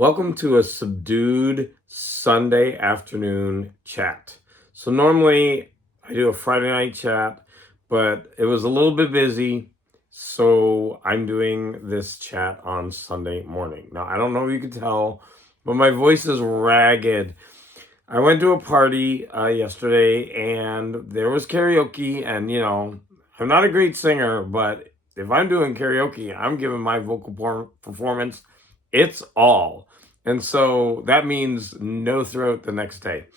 Welcome to a subdued Sunday afternoon chat. So normally I do a Friday night chat, but it was a little bit busy, so I'm doing this chat on Sunday morning. Now, I don't know if you can tell, but my voice is ragged. I went to a party yesterday and there was karaoke, and I'm not a great singer, but if I'm doing karaoke, I'm giving my vocal performance it's all. And so that means no throat the next day.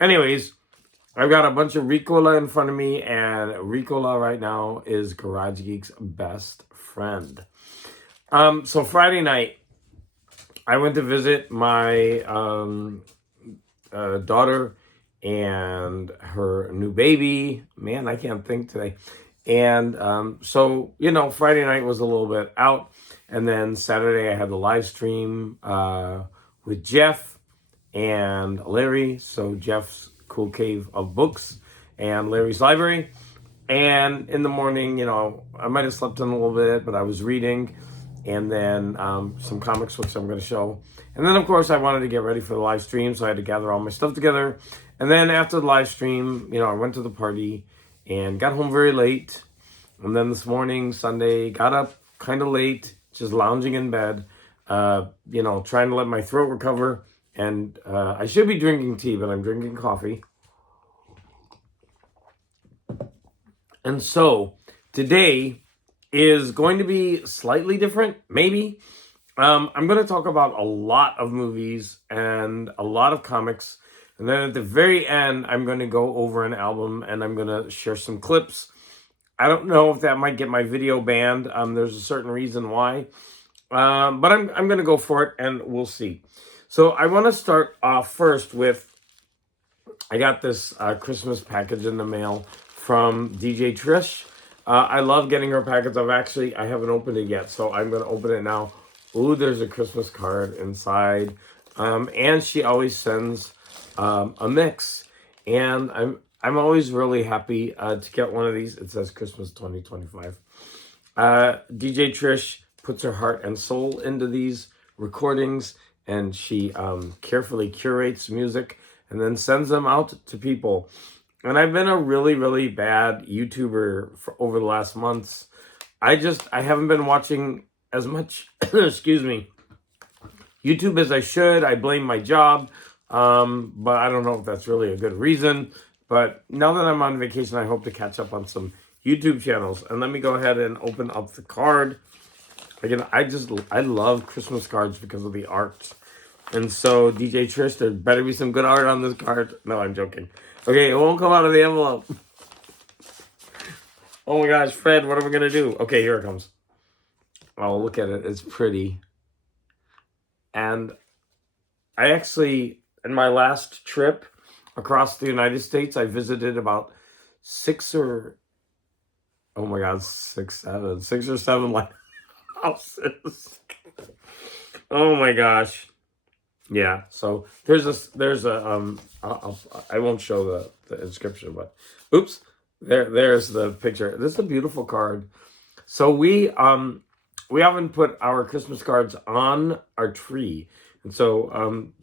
Anyways, I've got a bunch of Ricola in front of me, and Ricola right now is Garage Geek's best friend. So Friday night, I went to visit my daughter and her new baby. Man, I can't think today. And so, Friday night was a little bit out. And then Saturday I had the live stream with Jeff and Larry. So Jeff's Cool Cave of Books and Larry's Library. And in the morning, I might have slept in a little bit, but I was reading. And then some comics books I'm going to show. And then, of course, I wanted to get ready for the live stream, so I had to gather all my stuff together. And then after the live stream, I went to the party and got home very late. And then this morning, Sunday, got up kind of late, just lounging in bed, trying to let my throat recover. And I should be drinking tea, but I'm drinking coffee. And so today is going to be slightly different, maybe. I'm going to talk about a lot of movies and a lot of comics. And then at the very end, I'm going to go over an album and I'm going to share some clips. I don't know if that might get my video banned. There's a certain reason why. But I'm going to go for it and we'll see. So I want to start off first with, I got this Christmas package in the mail from DJ Trish. I love getting her packets. I haven't opened it yet, so I'm going to open it now. Ooh, there's a Christmas card inside. And she always sends a mix. And I'm always really happy to get one of these. It says Christmas 2025. DJ Trish puts her heart and soul into these recordings, and she carefully curates music and then sends them out to people. And I've been a really, really bad YouTuber for over the last months. I haven't been watching as much, excuse me, YouTube as I should. I blame my job, but I don't know if that's really a good reason. But now that I'm on vacation, I hope to catch up on some YouTube channels. And let me go ahead and open up the card. Again, I love Christmas cards because of the art. And so, DJ Trish, there better be some good art on this card. No, I'm joking. Okay, it won't come out of the envelope. Oh my gosh, Fred, what are we going to do? Okay, here it comes. Oh, look at it. It's pretty. And I actually, in my last trip across the United States, I visited about six or seven houses. Oh my gosh. Yeah, so I won't show the inscription, but oops, there's the picture. This is a beautiful card. So we often put our Christmas cards on our tree. And so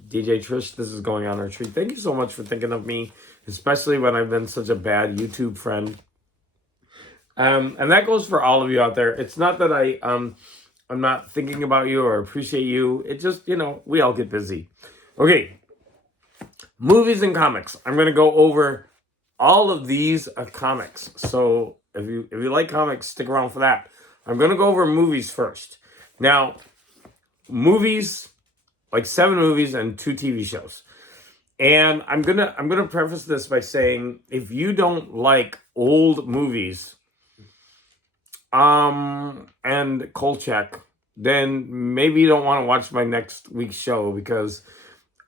DJ Trish, this is going on our tree. Thank you so much for thinking of me, especially when I've been such a bad YouTube friend. And that goes for all of you out there. It's not that I'm not thinking about you or appreciate you. It just, we all get busy. Okay, movies and comics. I'm going to go over all of these comics. So if you like comics, stick around for that. I'm going to go over movies first. Now, movies, like 7 movies and 2 TV shows. And I'm gonna preface this by saying, if you don't like old movies, and Kolchak, then maybe you don't want to watch my next week's show, because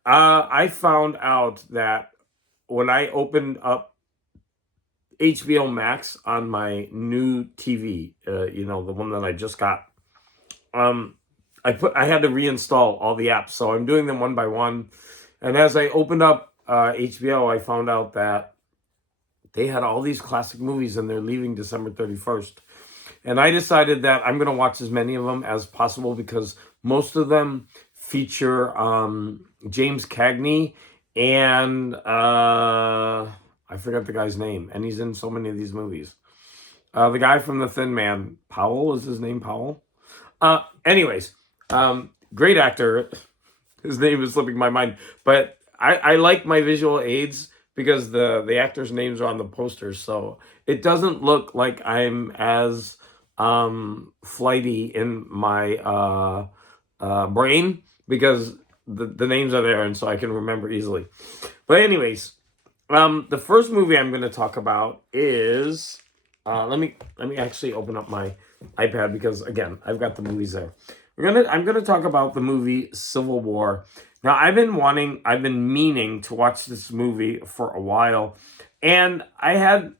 I found out that when I opened up HBO Max on my new TV, the one that I just got, I had to reinstall all the apps, so I'm doing them one by one. And as I opened up HBO, I found out that they had all these classic movies and they're leaving December 31st. And I decided that I'm going to watch as many of them as possible because most of them feature James Cagney and I forgot the guy's name, and he's in so many of these movies. The guy from The Thin Man, Powell, is his name Powell? Anyways, great actor. His name is slipping my mind, but I like my visual aids because the actors' names are on the posters, so it doesn't look like I'm as flighty in my brain because the names are there, and so I can remember easily. But anyways, the first movie I'm going to talk about is let me actually open up my iPad because again I've got the movies there. I'm gonna talk about the movie Civil War. Now I've been meaning to watch this movie for a while, and I had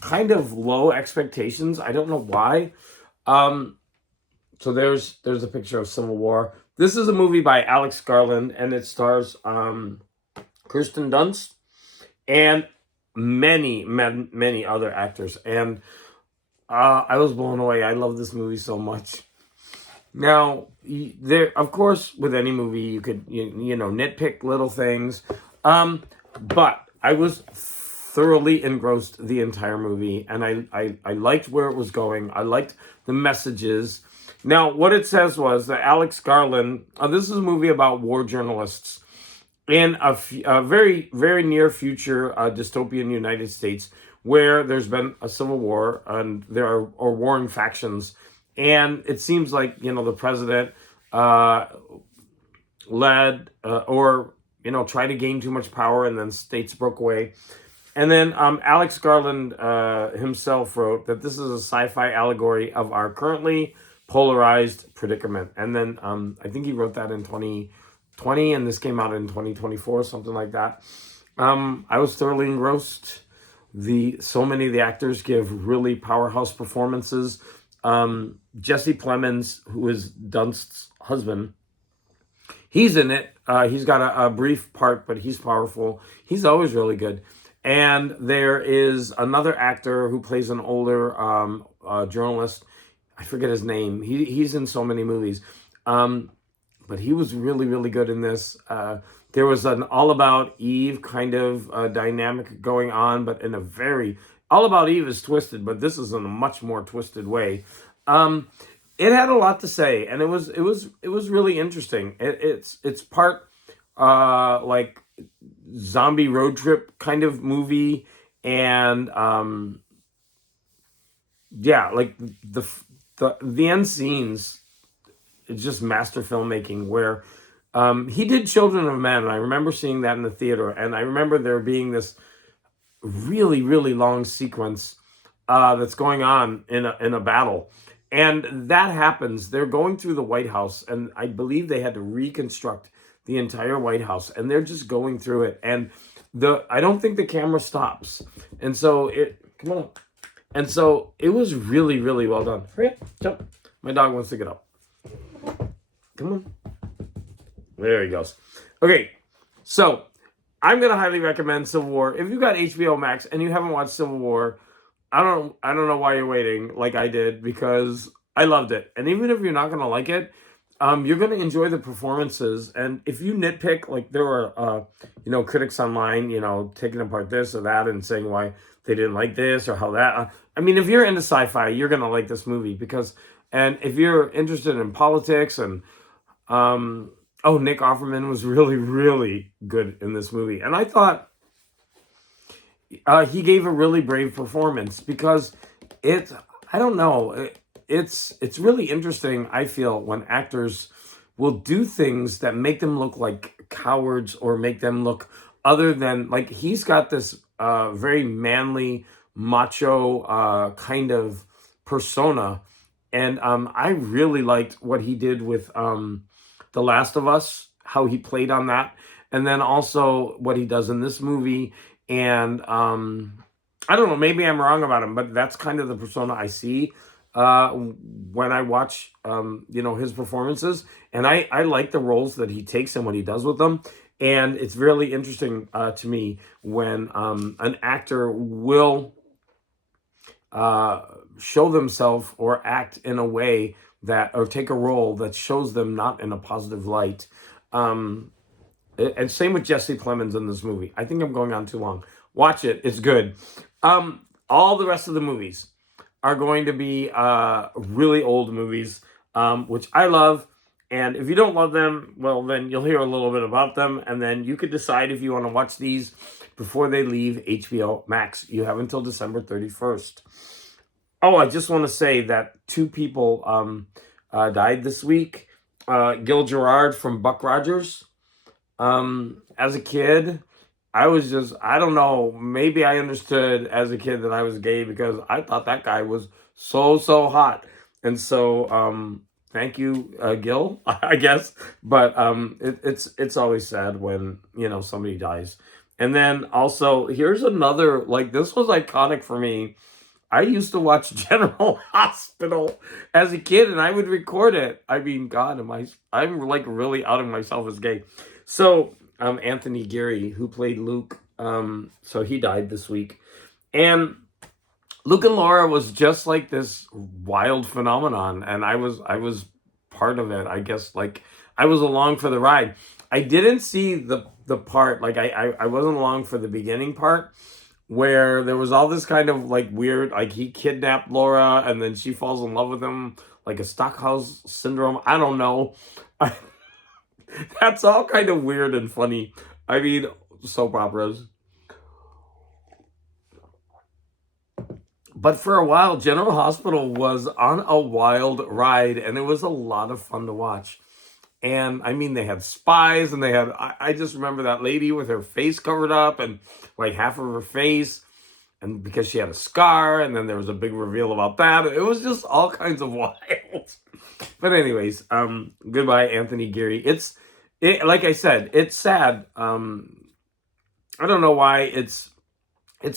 kind of low expectations. I don't know why. So there's a picture of Civil War. This is a movie by Alex Garland, and it stars Kirsten Dunst and many other actors. And I was blown away. I love this movie so much. Now, there, of course, with any movie, you could, you know, nitpick little things. But I was thoroughly engrossed the entire movie, and I liked where it was going. I liked the messages. Now, what it says was that Alex Garland, this is a movie about war journalists in a very, very near future dystopian United States where there's been a civil war and there are warring factions. And it seems like, you know, the president led or, you know, tried to gain too much power and then states broke away. And then Alex Garland himself wrote that this is a sci-fi allegory of our currently polarized predicament. And then I think he wrote that in 2020 and this came out in 2024, something like that. I was thoroughly engrossed. So many of the actors give really powerhouse performances. Jesse Plemons, who is Dunst's husband, he's in it. He's got a brief part, but he's powerful. He's always really good. And there is another actor who plays an older journalist. I forget his name. He's in so many movies. But he was really, really good in this. There was an All About Eve kind of dynamic going on, but in a very... All About Eve is twisted, but this is in a much more twisted way. It had a lot to say, and it was really interesting. It's part like zombie road trip kind of movie, and yeah, like the end scenes. It's just master filmmaking where he did Children of Men, and I remember seeing that in the theater, and I remember there being this really, really long sequence that's going on in a battle. And that happens. They're going through the White House, and I believe they had to reconstruct the entire White House, and they're just going through it. And I don't think the camera stops. And so come on. And so it was really, really well done. Hurry up, jump. My dog wants to get up. Come on. There he goes. Okay, so I'm gonna highly recommend Civil War. If you got HBO Max and you haven't watched Civil War, I don't know why you're waiting like I did, because I loved it. And even if you're not gonna like it, you're gonna enjoy the performances. And if you nitpick, like there are you know, critics online, you know, taking apart this or that and saying why they didn't like this or how that. I mean, if you're into sci-fi, you're gonna like this movie because. And if you're interested in politics and Nick Offerman was really, really good in this movie. And I thought he gave a really brave performance because it's really interesting, I feel, when actors will do things that make them look like cowards or make them look other than, like, he's got this very manly, macho kind of persona. And I really liked what he did with The Last of Us, how he played on that. And then also what he does in this movie. And I don't know, maybe I'm wrong about him, but that's kind of the persona I see when I watch, you know, his performances. And I like the roles that he takes and what he does with them. And it's really interesting to me when an actor will... show themselves or act in a way that, or take a role that shows them not in a positive light. Um, and same with Jesse Plemons in this movie. I think I'm going on too long. Watch it; it's good. All the rest of the movies are going to be really old movies, which I love. And if you don't love them, well, then you'll hear a little bit about them, and then you could decide if you want to watch these before they leave HBO Max. You have until December 31st. Oh, I just want to say that two people died this week. Gil Gerard from Buck Rogers. As a kid, I don't know, maybe I understood as a kid that I was gay because I thought that guy was so hot. And so, thank you, Gil, I guess. But it's always sad when, somebody dies. And then also, here's another, like, this was iconic for me. I used to watch General Hospital as a kid, and I would record it. I mean, God, I'm like really outing myself as gay. So, Anthony Geary, who played Luke, so he died this week. And Luke and Laura was just like this wild phenomenon, and I was part of it. I guess, like, I was along for the ride. I didn't see the part, like, I wasn't along for the beginning part, where there was all this kind of like weird, like he kidnapped Laura and then she falls in love with him, like a Stockholm syndrome. I don't know. That's all kind of weird and funny. I mean, soap operas. But for a while, General Hospital was on a wild ride, and it was a lot of fun to watch. And I mean, they had spies, and I just remember that lady with her face covered up and like half of her face, and because she had a scar, and then there was a big reveal about that. It was just all kinds of wild. But anyways, goodbye, Anthony Geary. Like I said, it's sad. I don't know why it's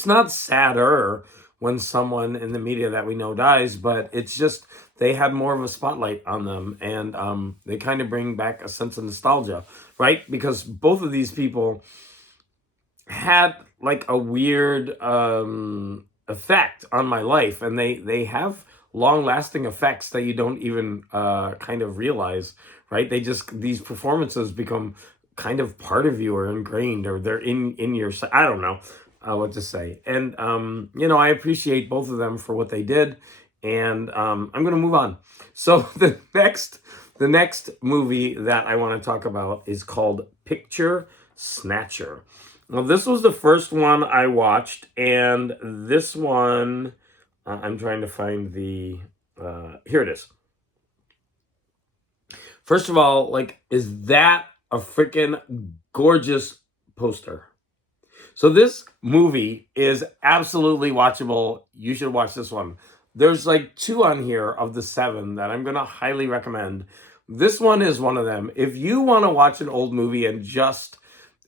not sadder when someone in the media that we know dies, but it's just they had more of a spotlight on them, and they kind of bring back a sense of nostalgia, right? Because both of these people had like a weird effect on my life, and they have long-lasting effects that you don't even kind of realize, right? These performances become kind of part of you, or ingrained, or they're in your, I don't know what to say. And I appreciate both of them for what they did, and I'm gonna move on. So the next movie that I want to talk about is called Picture Snatcher. Well, this was the first one I watched, and this one, I'm trying to find here it is. First of all, like, is that a freaking gorgeous poster? So this movie is absolutely watchable. You should watch this one. There's like 2 on here of the 7 that I'm going to highly recommend. This one is one of them. If you want to watch an old movie and just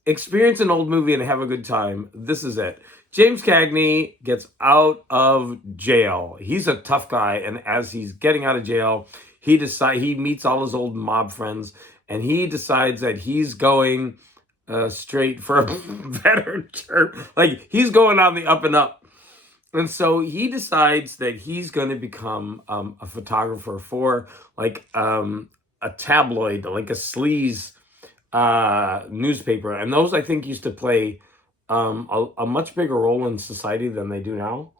experience an old movie and have a good time, this is it. James Cagney gets out of jail. He's a tough guy, and as he's getting out of jail, he meets all his old mob friends, and he decides that he's going straight for a better term. Like, he's going on the up and up. And so he decides that he's going to become a photographer for like a tabloid, like a sleaze newspaper. And those, I think, used to play a much bigger role in society than they do now.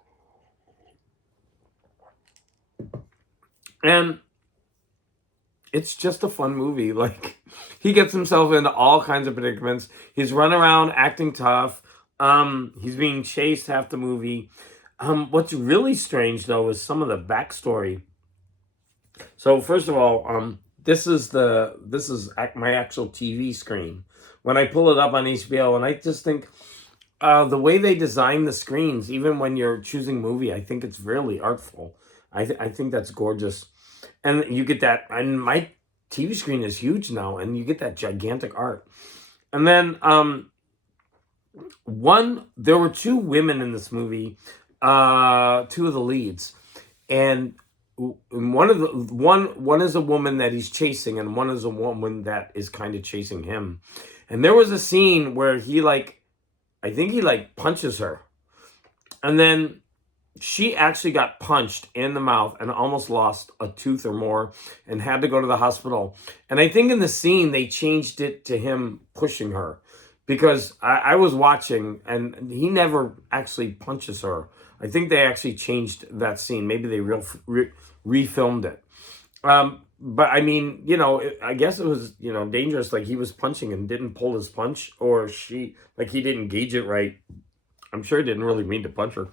And it's just a fun movie. Like, he gets himself into all kinds of predicaments. He's running around acting tough. He's being chased half the movie. What's really strange, though, is some of the backstory. So first of all, this is my actual TV screen. When I pull it up on HBO, and I just think the way they design the screens, even when you're choosing movie, I think it's really artful. I think that's gorgeous. And you get that, and my TV screen is huge now, and you get that gigantic art. And then there were 2 women in this movie, 2 of the leads, and one is a woman that he's chasing, and one is a woman that is kind of chasing him. And there was a scene where I think he punches her, and then she actually got punched in the mouth and almost lost a tooth or more and had to go to the hospital. And I think in the scene, they changed it to him pushing her, because I was watching and he never actually punches her. I think they actually changed that scene. Maybe they refilmed it. But I mean, I guess it was, dangerous. Like he was punching and didn't pull his punch, or he didn't gauge it right. I'm sure he didn't really mean to punch her.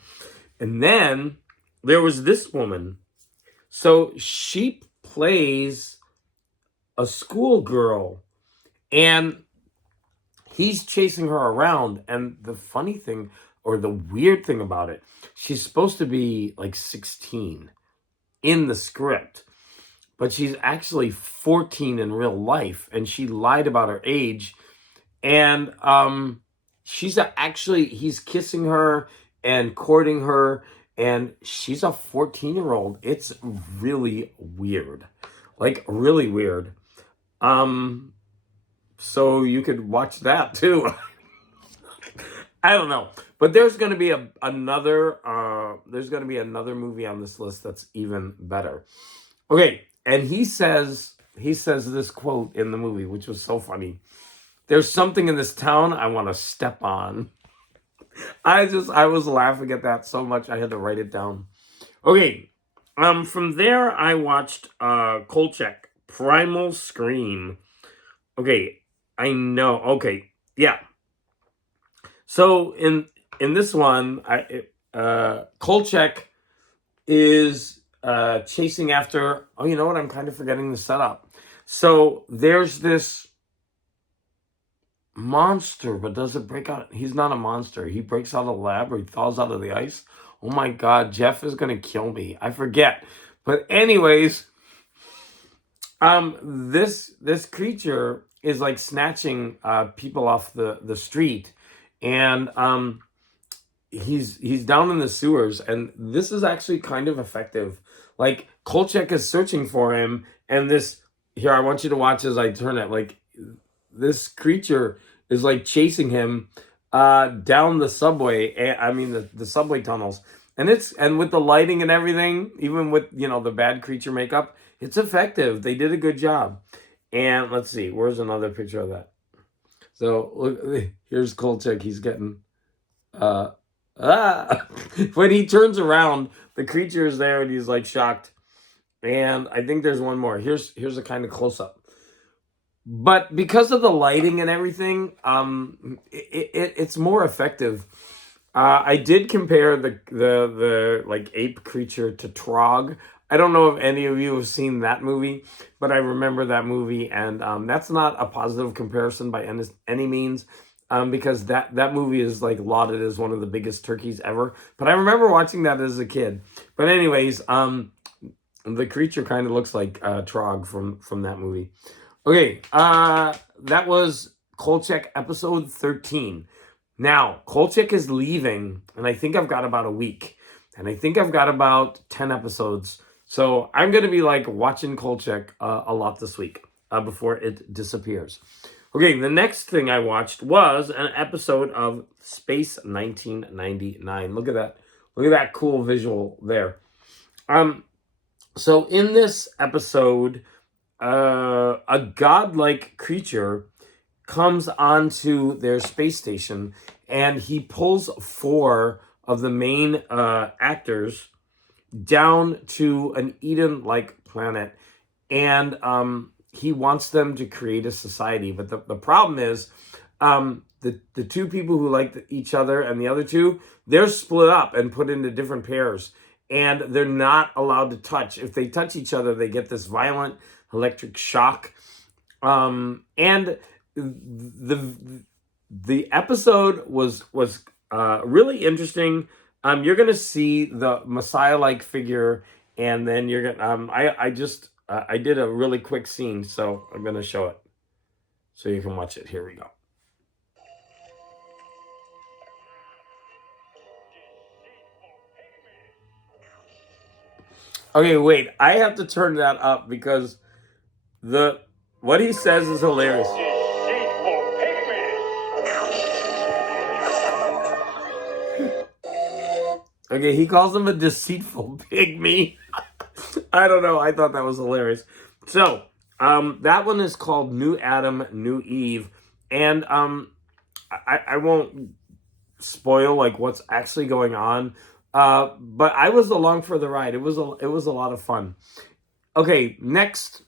And then there was this woman. So she plays a schoolgirl, and he's chasing her around. And the funny thing, or the weird thing about it, she's supposed to be like 16 in the script, but she's actually 14 in real life, and she lied about her age. And he's kissing her and courting her, and she's a 14-year-old. It's really weird. Like really weird. So you could watch that too. I don't know. But there's going to be another movie on this list that's even better. Okay, and he says this quote in the movie, which was so funny. There's something in this town I want to step on. I was laughing at that so much I had to write it down. Okay. From there I watched Kolchak, Primal Scream. Okay, I know. Okay, yeah. So in this one, Kolchak is chasing after. Oh, you know what? I'm kind of forgetting the setup. So there's this monster, but does it break out? He's not a monster. He breaks out of the lab, or he falls out of the ice. Oh my God, Jeff is gonna kill me. I forget. But anyways, this creature is like snatching people off the street, and he's down in the sewers, and this is actually kind of effective. Like Kolchak is searching for him, and I want you to watch as I turn it. Like this creature is like chasing him down the subway. I mean the subway tunnels, and with the lighting and everything, even with the bad creature makeup, it's effective. They did a good job. And let's see, where's another picture of that? So look, here's Kolchak. He's getting when he turns around, the creature is there, and he's like shocked. And I think there's one more. Here's a kind of close up. But because of the lighting and everything, it's more effective. I did compare the like ape creature to Trog. I don't know if any of you have seen that movie, but I remember that movie, and that's not a positive comparison by any means, because that movie is like lauded as one of the biggest turkeys ever. But I remember watching that as a kid. But anyways, the creature kind of looks like Trog from that movie. Okay, that was Kolchak episode 13. Now, Kolchak is leaving, and I think I've got about a week. And I think I've got about 10 episodes. So I'm going to be like watching Kolchak a lot this week before it disappears. Okay, the next thing I watched was an episode of Space 1999. Look at that. Look at that cool visual there. So in this episode, a godlike creature comes onto their space station, and he pulls 4 of the main actors down to an Eden-like planet, and he wants them to create a society. But the problem is, the 2 people who like each other and the other 2, they're split up and put into different pairs, and they're not allowed to touch. If they touch each other, they get this violent electric shock. And the episode was really interesting. You're gonna see the Messiah-like figure, and then you're gonna I did a really quick scene, so I'm gonna show it so you can watch it. Here we go. Okay, wait, I have to turn that up because what he says is hilarious. Okay, he calls him a deceitful pygmy. I don't know. I thought that was hilarious. So, that one is called New Adam, New Eve. And I won't spoil like what's actually going on. But I was along for the ride. It was a lot of fun. Okay, next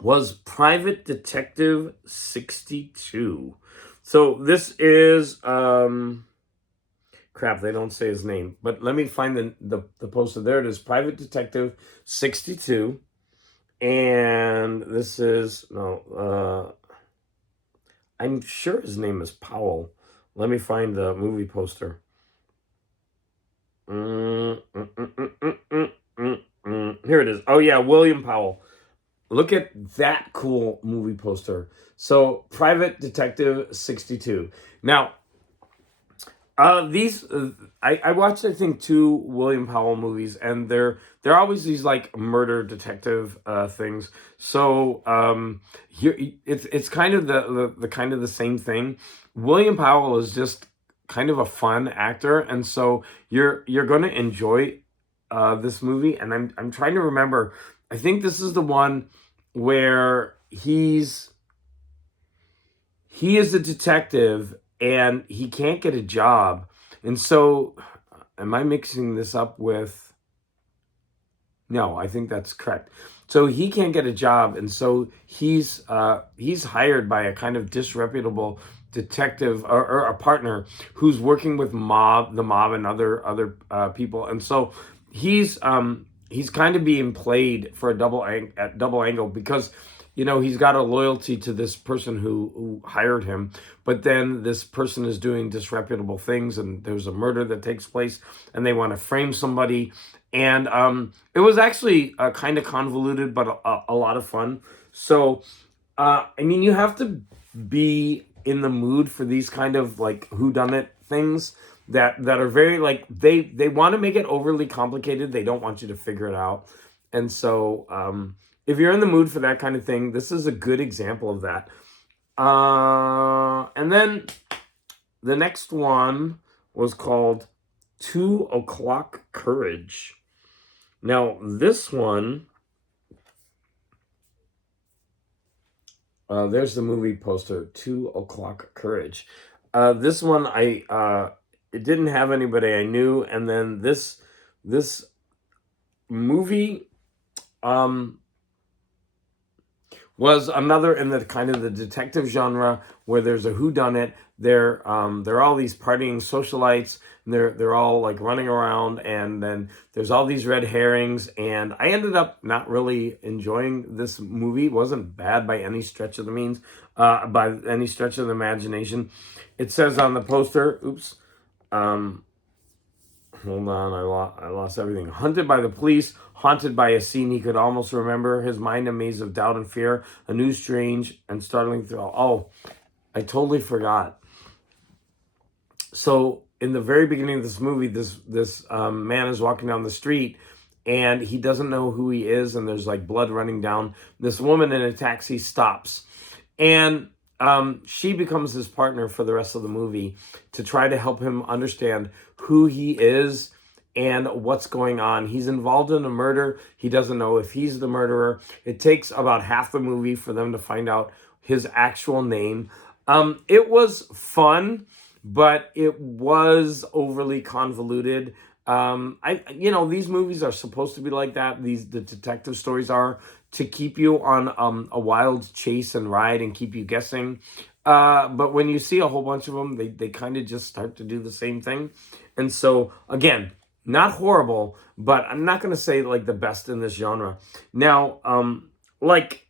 was Private Detective 62. So this is crap, they don't say his name, but let me find the poster. There it is, Private Detective 62. And this is no I'm sure his name is Powell. Let me find the movie poster. Here it is. Oh yeah, William Powell. Look at that cool movie poster. So, Private Detective 62. Now, these I watched I think two William Powell movies, and they're always these like murder detective things. So here it's kind of the kind of the same thing. William Powell is just kind of a fun actor, and so you're going to enjoy this movie. And I'm trying to remember. I think this is the one where he is a detective and he can't get a job. And so, am I mixing this up with? No, I think that's correct. So he can't get a job, and so he's hired by a kind of disreputable detective or a partner who's working with the mob and other people, and so he's kind of being played for a double angle because he's got a loyalty to this person who hired him, but then this person is doing disreputable things, and there's a murder that takes place, and they want to frame somebody. And it was actually kind of convoluted, but a lot of fun. So, I mean, you have to be in the mood for these kind of like whodunit things that are very like they want to make it overly complicated. They don't want you to figure it out. And so, if you're in the mood for that kind of thing, this is a good example of that. And then the next one was called 2 o'clock Courage. Now, this one, there's the movie poster, 2 o'clock Courage. This one, it didn't have anybody I knew, and then this movie, was another in the kind of the detective genre where there's a whodunit. They're all these partying socialites. And they're all like running around, and then there's all these red herrings. And I ended up not really enjoying this movie. It wasn't bad by any stretch of the means, by any stretch of the imagination. It says on the poster, oops, hold on, I lost everything. Hunted by the police, haunted by a scene he could almost remember, his mind a maze of doubt and fear, a new strange and startling thrill. Oh, I totally forgot. So in the very beginning of this movie, this man is walking down the street, and he doesn't know who he is, and there's like blood running down. This woman in a taxi stops, and she becomes his partner for the rest of the movie to try to help him understand who he is and what's going on. He's involved in a murder. He doesn't know if he's the murderer. It takes about half the movie for them to find out his actual name. It was fun, but it was overly convoluted. These movies are supposed to be like that. The detective stories are to keep you on a wild chase and ride and keep you guessing. But when you see a whole bunch of them, they kind of just start to do the same thing. And so, again, not horrible, but I'm not going to say like the best in this genre. Now, like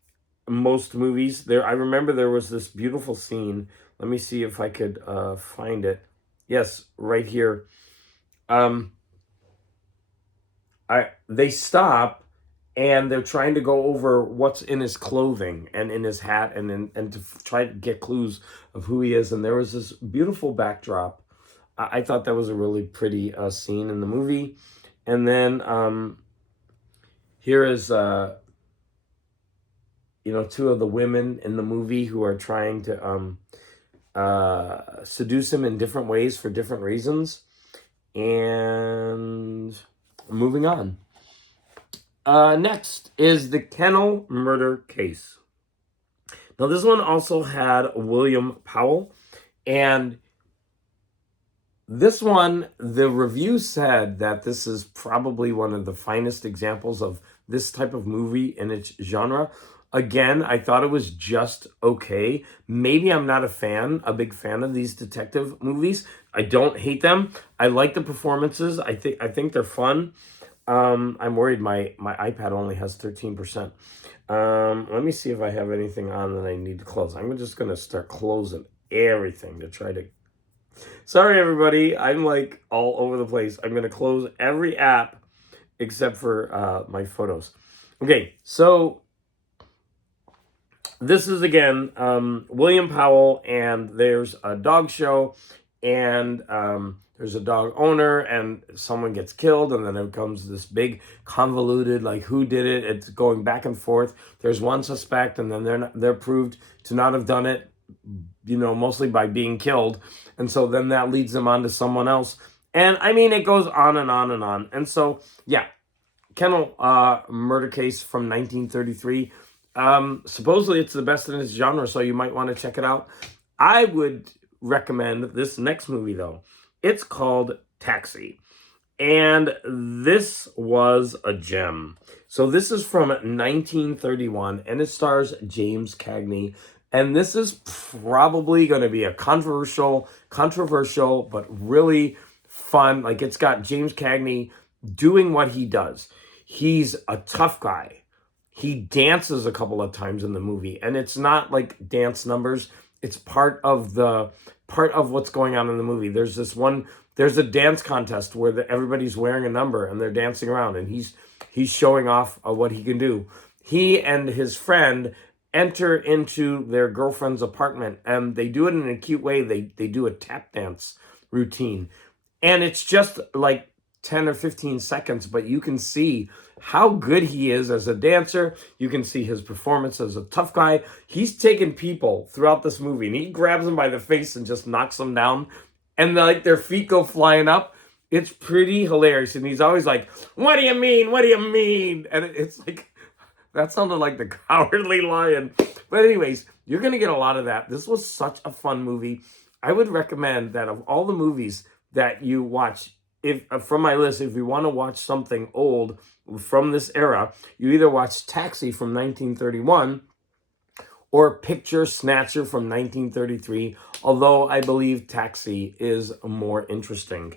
most movies, I remember there was this beautiful scene. Let me see if I could find it. Yes, right here. They stop, and they're trying to go over what's in his clothing and in his hat, and to try to get clues of who he is. And there was this beautiful backdrop. I thought that was a really pretty scene in the movie. And then here is two of the women in the movie who are trying to seduce him in different ways for different reasons. And moving on. Next is the Kennel murder case. Now, this one also had William Powell, and this one, the review said that this is probably one of the finest examples of this type of movie in its genre. Again, I thought it was just okay. Maybe I'm not a big fan of these detective movies. I don't hate them. I like the performances. I think they're fun. I'm worried my iPad only has 13%. Let me see if I have anything on that I need to close. I'm just going to start closing everything to try to... Sorry, everybody. I'm like all over the place. I'm going to close every app except for my photos. Okay, so this is, again, William Powell, and there's a dog show, and there's a dog owner, and someone gets killed, and then it becomes this big convoluted, like, who did it? It's going back and forth. There's one suspect, and then they're proved to not have done it, mostly by being killed. And so then that leads them on to someone else. And I mean, it goes on and on and on. And so, yeah, Kennel murder case from 1933. Supposedly it's the best in its genre, so you might want to check it out. I would recommend this next movie, though. It's called Taxi. And this was a gem. So this is from 1931, and it stars James Cagney. And this is probably going to be a controversial, but really fun. Like, it's got James Cagney doing what he does. He's a tough guy. He dances a couple of times in the movie, and it's not like dance numbers. It's part of what's going on in the movie. There's a dance contest where everybody's wearing a number and they're dancing around, and he's showing off what he can do. He and his friend enter into their girlfriend's apartment, and they do it in a cute way. They do a tap dance routine, and it's just like 10 or 15 seconds, but you can see how good he is as a dancer. You can see his performance as a tough guy. He's taken people throughout this movie, and he grabs them by the face and just knocks them down, and like their feet go flying up. It's pretty hilarious, and he's always like, "What do you mean? What do you mean?" And it's like, that sounded like the Cowardly Lion. But anyways, you're going to get a lot of that. This was such a fun movie. I would recommend that of all the movies that you watch, from my list, if you want to watch something old from this era, you either watch Taxi from 1931 or Picture Snatcher from 1933, although I believe Taxi is more interesting.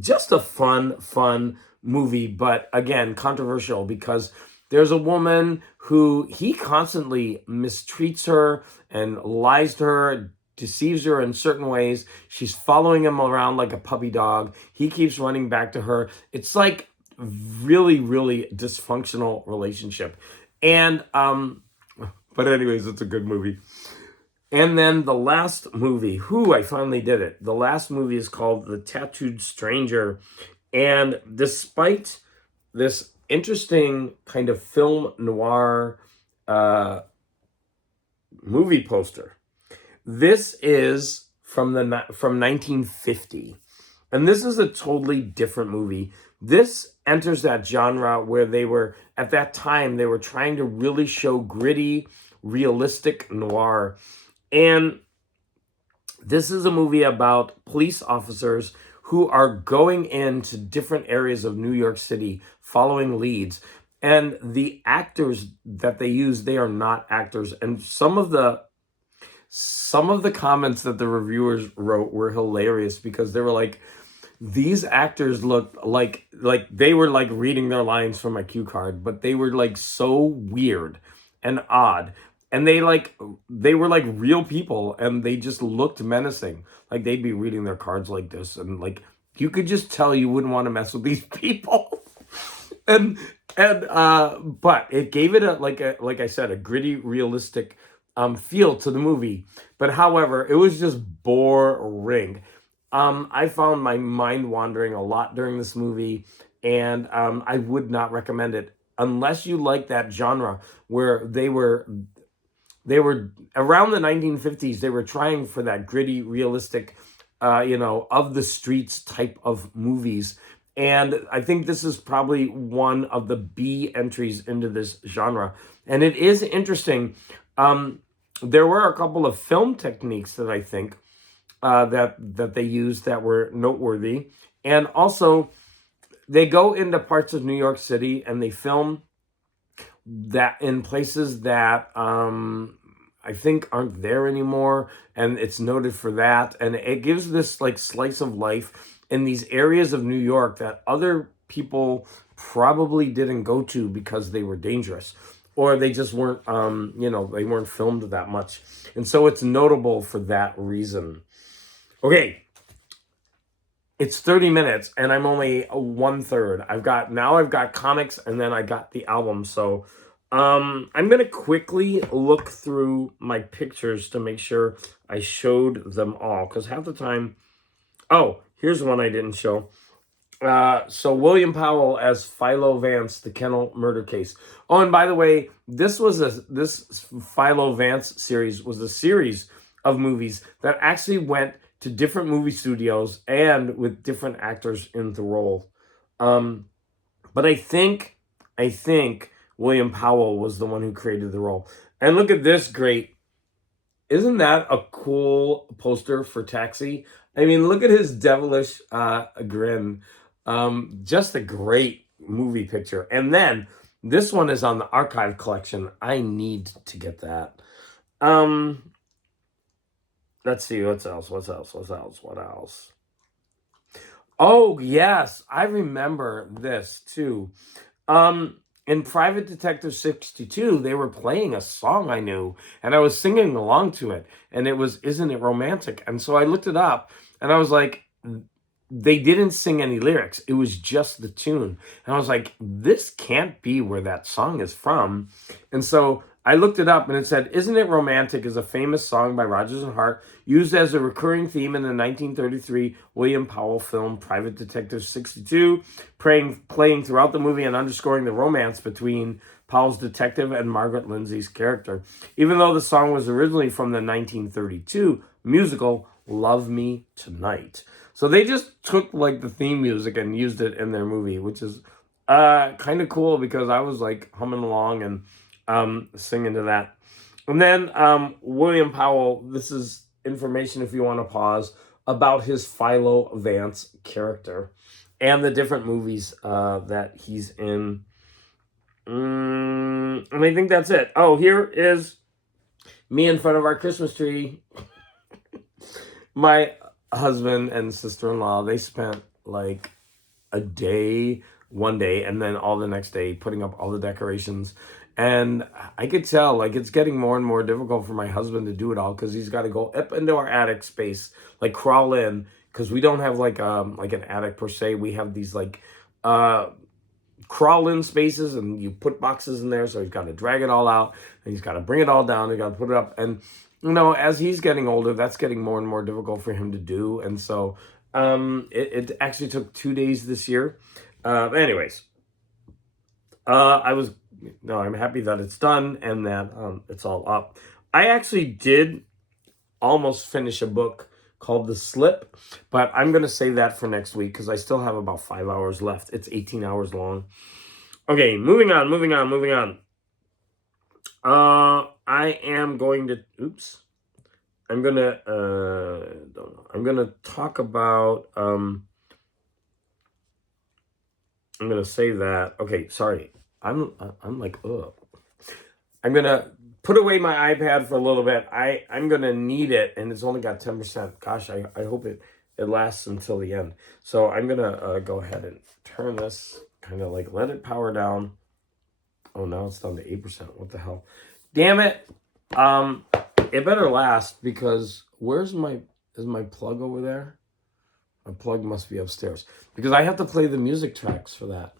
Just a fun movie, but again, controversial, because there's a woman who he constantly mistreats her and lies to her, deceives her in certain ways. She's following him around like a puppy dog. He keeps running back to her. It's like really, really dysfunctional relationship. And, but anyways, it's a good movie. And then the last movie, I finally did it. The last movie is called The Tattooed Stranger. And despite this interesting kind of film noir movie poster, this is from 1950, and this is a totally different movie. This enters that genre where at that time they were trying to really show gritty, realistic noir. And this is a movie about police officers who are going into different areas of New York City following leads. And the actors that they use, they are not actors. And some of the comments that the reviewers wrote were hilarious, because they were like, these actors looked like they were like reading their lines from a cue card, but they were like so weird and odd. And they were like real people, and they just looked menacing. Like they'd be reading their cards like this, and like you could just tell you wouldn't want to mess with these people. But it gave it like I said, a gritty, realistic feel to the movie. But however, it was just boring. I found my mind wandering a lot during this movie, and I would not recommend it unless you like that genre where they were around the 1950s. They were trying for that gritty, realistic of the streets type of movies. And I think this is probably one of the B entries into this genre. And it is interesting. There were a couple of film techniques that I think that they used that were noteworthy. And also, they go into parts of New York City and they film that in places that I think aren't there anymore, and it's noted for that. And it gives this like slice of life in these areas of New York that other people probably didn't go to because they were dangerous, or they just weren't, they weren't filmed that much. And so it's notable for that reason. Okay, it's 30 minutes and I'm only 1/3. I've got comics and then I got the album. So I'm going to quickly look through my pictures to make sure I showed them all, because half the time, oh, here's one I didn't show. So William Powell as Philo Vance, the Kennel murder case. Oh, and by the way, this Philo Vance series was a series of movies that actually went to different movie studios and with different actors in the role. But I think William Powell was the one who created the role. And look at this great. Isn't that a cool poster for Taxi? I mean, look at his devilish grin. Just a great movie picture. And then this one is on the archive collection. I need to get that. Let's see, what else? Oh, yes, I remember this too. In Private Detective 62, they were playing a song I knew, and I was singing along to it, and it was Isn't It Romantic? And so I looked it up, and I was like, they didn't sing any lyrics. It was just the tune. And I was like, this can't be where that song is from. And so I looked it up and it said, Isn't It Romantic is a famous song by Rodgers and Hart, used as a recurring theme in the 1933 William Powell film Private Detective 62, playing throughout the movie and underscoring the romance between Powell's detective and Margaret Lindsay's character. Even though the song was originally from the 1932 musical Love Me Tonight. So they just took like the theme music and used it in their movie, which is kind of cool, because I was like humming along and singing to that. And then William Powell, this is information if you want to pause, about his Philo Vance character and the different movies that he's in. And I think that's it. Oh, here is me in front of our Christmas tree. My husband and sister-in-law, they spent like one day, and then all the next day putting up all the decorations. And I could tell like it's getting more and more difficult for my husband to do it all, because he's got to go up into our attic space, like crawl in, because we don't have like an attic per se. We have these like crawl in spaces, and you put boxes in there, so he's got to drag it all out and he's got to bring it all down, he's got to put it up. And as he's getting older, that's getting more and more difficult for him to do. And so it actually took 2 days this year. Anyways, I'm happy that it's done and that it's all up. I actually did almost finish a book called The Slip, but I'm going to save that for next week because I still have about 5 hours left. It's 18 hours long. Okay, moving on. I am going to, I'm going to talk about, I'm going to say that, okay, sorry. I'm like, ugh. I'm going to put away my iPad for a little bit. I'm going to need it, and it's only got 10%. Gosh, I hope it lasts until the end. So I'm going to go ahead and turn this, kind of like let it power down. Oh, now it's down to 8%. What the hell? Damn it. It better last, because is my plug over there? My plug must be upstairs, because I have to play the music tracks for that.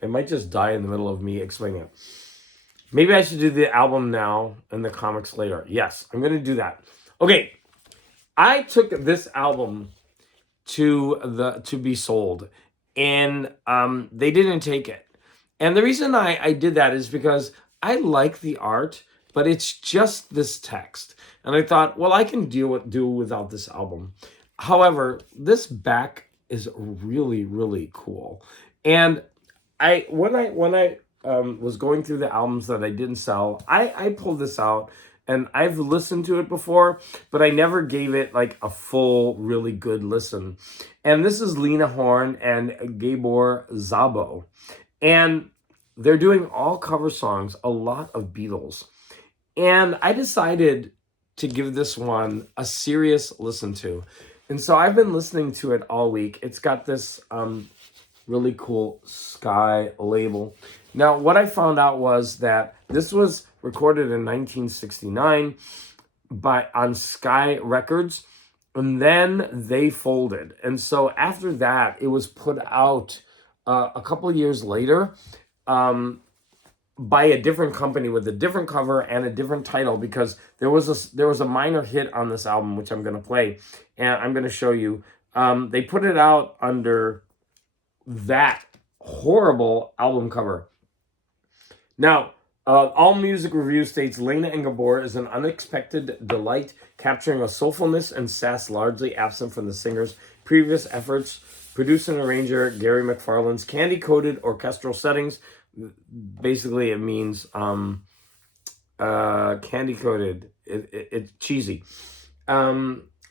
It might just die in the middle of me explaining it. Maybe I should do the album now and the comics later. Yes, I'm going to do that. Okay, I took this album to be sold, and they didn't take it. And the reason I did that is because I like the art, but it's just this text. And I thought, well, I can do without this album. However, this back is really, really cool. And when I was going through the albums that I didn't sell, I pulled this out and I've listened to it before, but I never gave it like a full, really good listen. And this is Lena Horne and Gabor Szabo. And they're doing all cover songs, a lot of Beatles. And I decided to give this one a serious listen to. And so I've been listening to it all week. It's got this really cool Sky label. Now, what I found out was that this was recorded in 1969 on Sky Records, and then they folded. And so after that, it was put out a couple of years later by a different company with a different cover and a different title, because there was a minor hit on this album, which I'm going to play, and I'm going to show you. They put it out under that horrible album cover. Now, All Music Review states Lena and Gabor is an unexpected delight, capturing a soulfulness and sass largely absent from the singer's previous efforts. Producer and arranger Gary McFarlane's candy-coated orchestral settings. Basically, it means candy-coated. It's cheesy.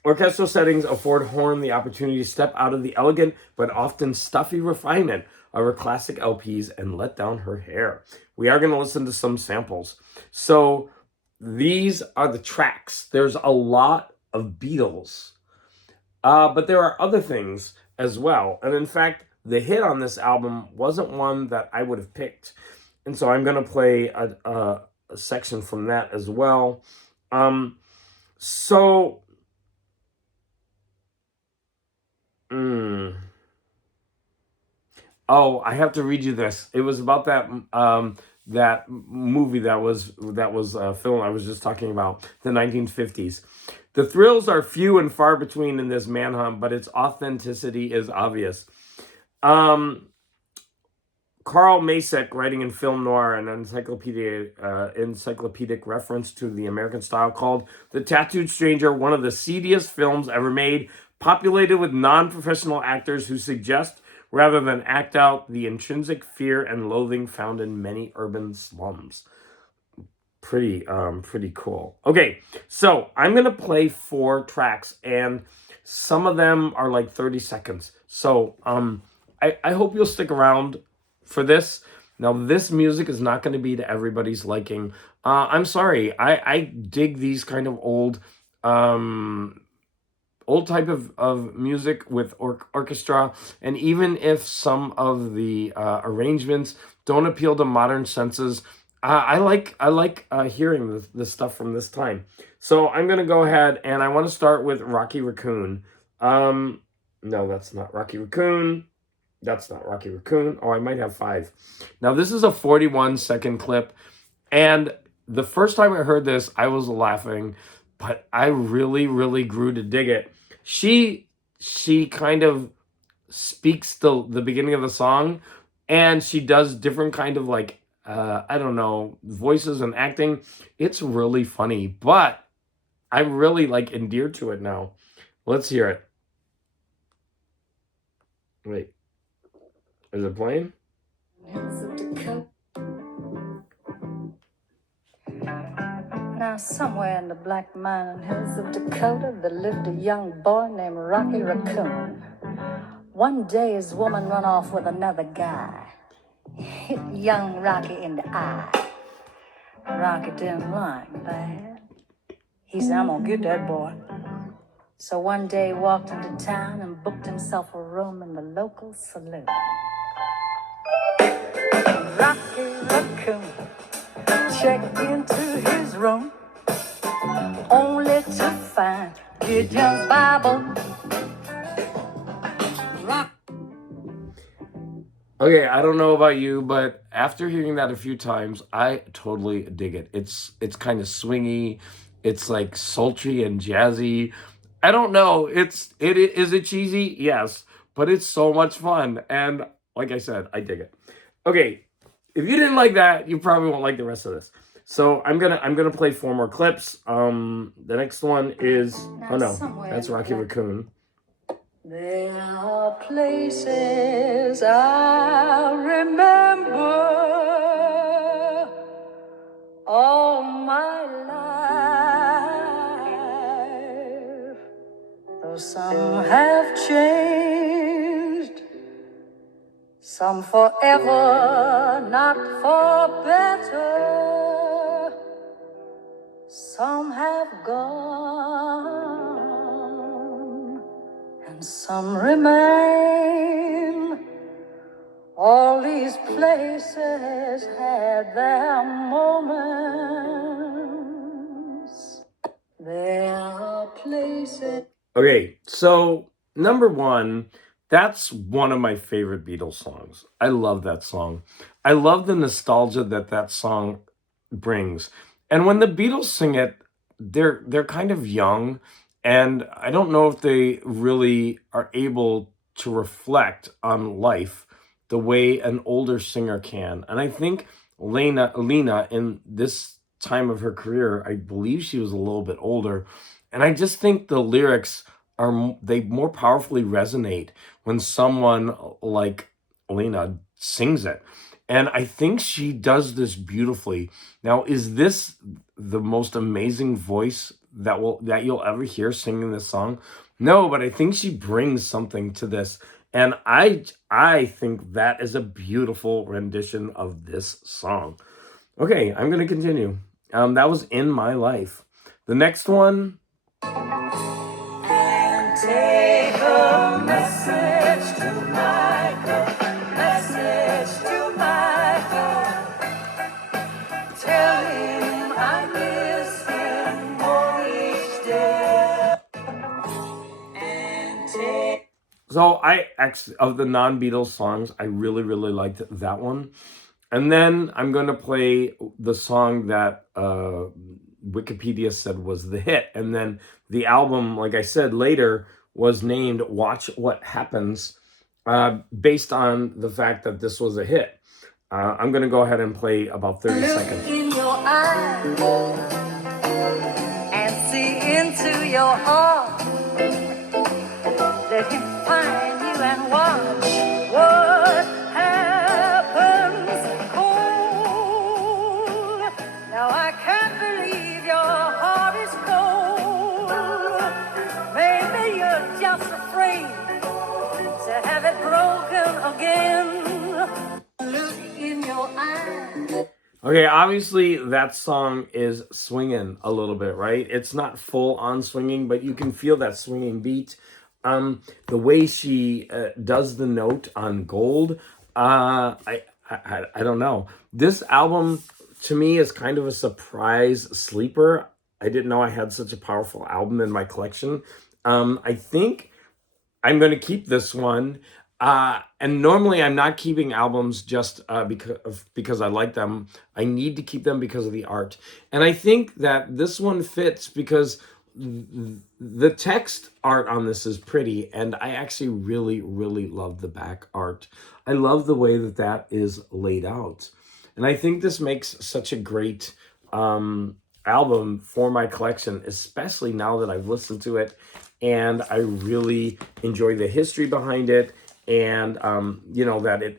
Orchestral settings afford Horne the opportunity to step out of the elegant but often stuffy refinement of her classic LPs and let down her hair. We are going to listen to some samples. So these are the tracks. There's a lot of Beatles, but there are other things as well. And in fact, the hit on this album wasn't one that I would have picked. And so I'm going to play a section from that as well. Oh, I have to read you this. It was about that movie that was film I was just talking about, the 1950s. The thrills are few and far between in this manhunt, but its authenticity is obvious. Carl Masek, writing in Film Noir, an encyclopedic reference to the American style, called The Tattooed Stranger one of the seediest films ever made, populated with non-professional actors who suggest rather than act out the intrinsic fear and loathing found in many urban slums. Pretty cool. Okay, so I'm going to play 4 tracks, and some of them are like 30 seconds. So I hope you'll stick around for this. Now, this music is not going to be to everybody's liking. I'm sorry. I dig these kind of old type of music with orchestra, and even if some of the arrangements don't appeal to modern senses, I like hearing the stuff from this time. So I'm gonna go ahead, and I want to start with Rocky Raccoon. No, that's not Rocky Raccoon. That's not Rocky Raccoon. Oh, I might have 5. Now, this is a 41-second clip, and the first time I heard this, I was laughing, but I really, really grew to dig it. She kind of speaks the beginning of the song, and she does different kind of like, I don't know, voices and acting. It's really funny, but I'm really like endeared to it now. Let's hear it. Wait, is it playing? Now, somewhere in the Black Mountain Hills of Dakota, there lived a young boy named Rocky Raccoon. One day, his woman run off with another guy. Hit young Rocky in the eye. Rocky didn't like that. He said, I'm gonna get that boy. So one day, he walked into town and booked himself a room in the local saloon. Rocky Raccoon checked into his room, only to find Gideon's Bible. Okay, I don't know about you, but after hearing that a few times, I totally dig it. It's kind of swingy, it's like sultry and jazzy. I don't know. Is it cheesy? Yes, but it's so much fun, and like I said, I dig it. Okay, if you didn't like that, you probably won't like the rest of this. So I'm gonna play 4 more clips. The next one is, oh no, that's Rocky Raccoon. There are places I remember all my life, though some have changed, some forever, not for better. Some have gone, and some remain. All these places had their moments. There are places. Okay, so number one, that's one of my favorite Beatles songs. I love that song. I love the nostalgia that that song brings. And when the Beatles sing it, they're kind of young, and I don't know if they really are able to reflect on life the way an older singer can. And I think Lena in this time of her career, I believe she was a little bit older, and I just think the lyrics they more powerfully resonate when someone like Lena sings it. And I think she does this beautifully. Now, is this the most amazing voice that you'll ever hear singing this song? No, but I think she brings something to this. And I think that is a beautiful rendition of this song. Okay, I'm gonna continue. That was In My Life. The next one. Take a message to Michael, message to Michael. Tell him I miss him more each day. And take. So I actually, of the non-Beatles songs, I really, really liked that one. And then I'm going to play the song that Wikipedia said was the hit. And then the album, like I said later, was named Watch What Happens, based on the fact that this was a hit. I'm going to go ahead and play about 30 seconds. Look in your eyes and see into your heart. Let him find you and watch what happens. Cold. Now I can't believe your heart is cold. Maybe you're just afraid to have it broken again. Look in your eyes. Okay, obviously that song is swinging a little bit, right? It's not full on swinging, but you can feel that swinging beat. The way she does the note on Gold, I don't know. This album to me is kind of a surprise sleeper. I didn't know I had such a powerful album in my collection. I think I'm going to keep this one. And normally I'm not keeping albums just because I like them. I need to keep them because of the art. And I think that this one fits because the text art on this is pretty, and I actually really, really love the back art. I love the way that that is laid out. And I think this makes such a great album for my collection, especially now that I've listened to it, and I really enjoy the history behind it, and that